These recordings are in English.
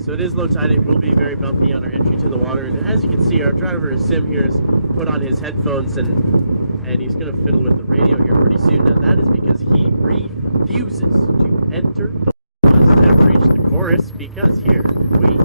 So it is low tide. It will be very bumpy on our entry to the water. And as you can see, our driver, Sim, here has put on his headphones and he's going to fiddle with the radio here pretty soon. And that is because he refuses to enter the bus and reach the chorus, because here we go.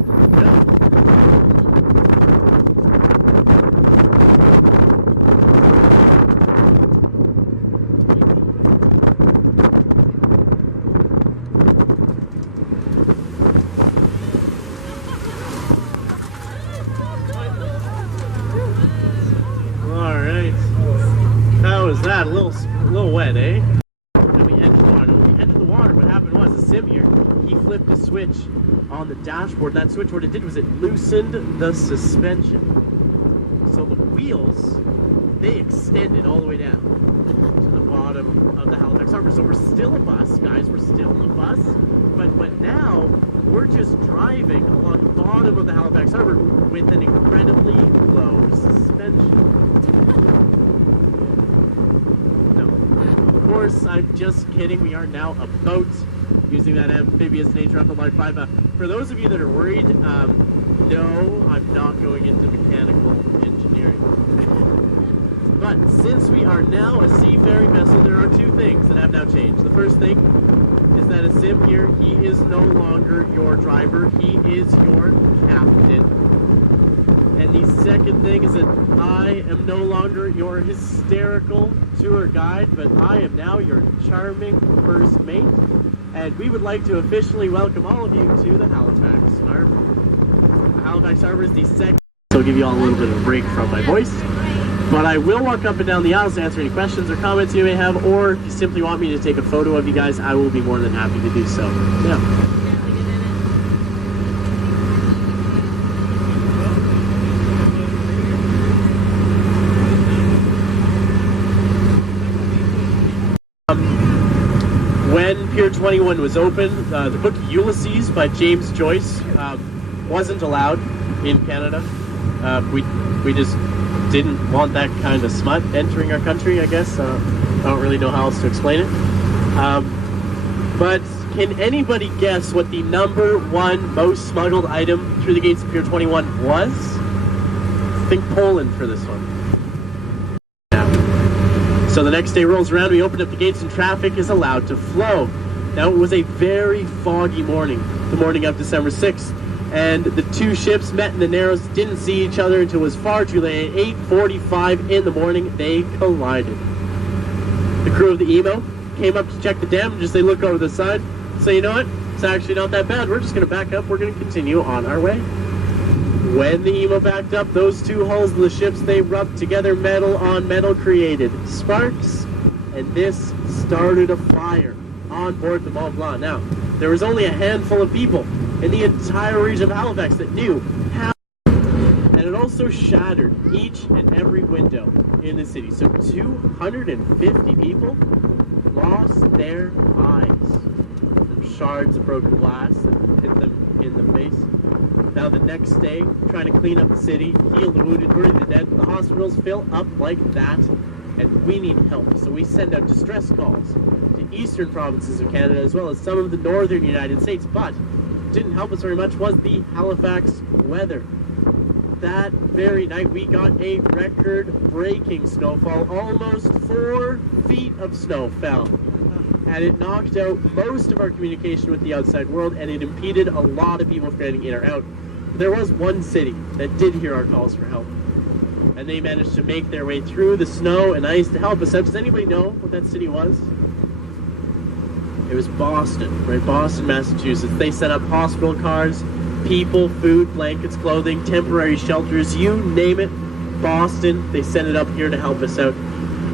That a little wet, eh? And we entered the water. When we entered the water, what happened was, the Sim here, he flipped a switch on the dashboard. That switch, what it did was it loosened the suspension. So the wheels, they extended all the way down to the bottom of the Halifax Harbor. So we're still a bus, guys. We're still a bus, but now we're just driving along the bottom of the Halifax Harbor with an incredibly low suspension. Of course, I'm just kidding. We are now a boat using that amphibious nature of the Line 5. For those of you that are worried, no, I'm not going into mechanical engineering. But since we are now a seafaring vessel, there are two things that have now changed. The first thing is that a Sim here, he is no longer your driver, he is your captain. And the second thing is that I am no longer your hysterical tour guide, but I am now your charming first mate. And we would like to officially welcome all of you to the Halifax Harbor. The Halifax Harbor is the second, so I'll give you all a little bit of a break from my voice. But I will walk up and down the aisles to answer any questions or comments you may have, or if you simply want me to take a photo of you guys, I will be more than happy to do so. Yeah. When Pier 21 was open, the book Ulysses by James Joyce wasn't allowed in Canada. We just didn't want that kind of smut entering our country, I guess. I don't really know how else to explain it. But can anybody guess what the #1 most smuggled item through the gates of Pier 21 was? Think Poland for this one. So the next day rolls around, we opened up the gates and traffic is allowed to flow. Now it was a very foggy morning, the morning of December 6th, and the two ships met in the Narrows, didn't see each other until it was far too late. At 8:45 in the morning, they collided. The crew of the Emo came up to check the damage. They look over the side, say, you know what, it's actually not that bad. We're just going to back up, we're going to continue on our way. When the Emo backed up, those two hulls of the ships, they rubbed together, metal on metal created sparks, and this started a fire on board the Mont Blanc. Now, there was only a handful of people in the entire region of Halifax that knew how, and it also shattered each and every window in the city. So 250 people lost their eyes from shards of broken glass that hit them in the face. Now the next day, trying to clean up the city, heal the wounded, bury the dead, the hospitals fill up like that, and we need help. So we send out distress calls to eastern provinces of Canada as well as some of the northern United States. But what didn't help us very much was the Halifax weather. That very night we got a record-breaking snowfall. Almost 4 feet of snow fell. And it knocked out most of our communication with the outside world, and it impeded a lot of people from getting in or out. But there was one city that did hear our calls for help, and they managed to make their way through the snow and ice to help us out. Does anybody know what that city was? It was Boston, right? Boston, Massachusetts. They set up hospital cars, people, food, blankets, clothing, temporary shelters, you name it. Boston, they sent it up here to help us out.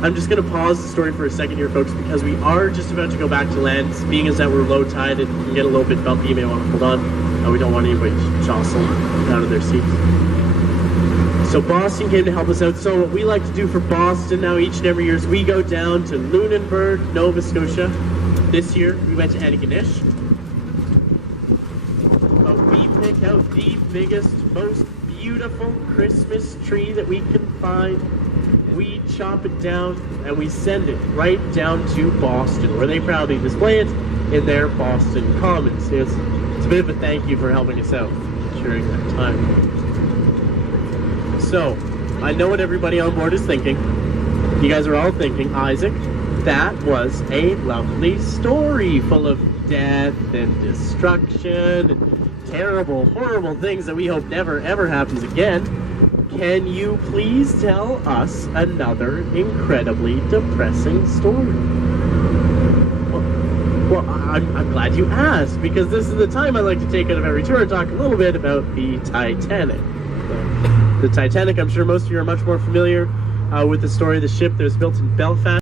I'm just going to pause the story for a second here, folks, because we are just about to go back to land. Being as that we're low tide, it can get a little bit bumpy. You may want to hold on. We don't want anybody to jostle out of their seats. So Boston came to help us out. So what we like to do for Boston now each and every year is we go down to Lunenburg, Nova Scotia. This year we went to Antigonish. But we pick out the biggest, most beautiful Christmas tree that we can find. We chop it down and we send it right down to Boston, where they proudly display it in their Boston Commons. It's a bit of a thank you for helping us out during that time. So, I know what everybody on board is thinking. You guys are all thinking, Isaac, that was a lovely story full of death and destruction and terrible, horrible things that we hope never, ever happens again. Can you please tell us another incredibly depressing story? Well, I'm glad you asked, because this is the time I like to take out of every tour and talk a little bit about the Titanic. The Titanic, I'm sure most of you are much more familiar with the story of the ship that was built in Belfast.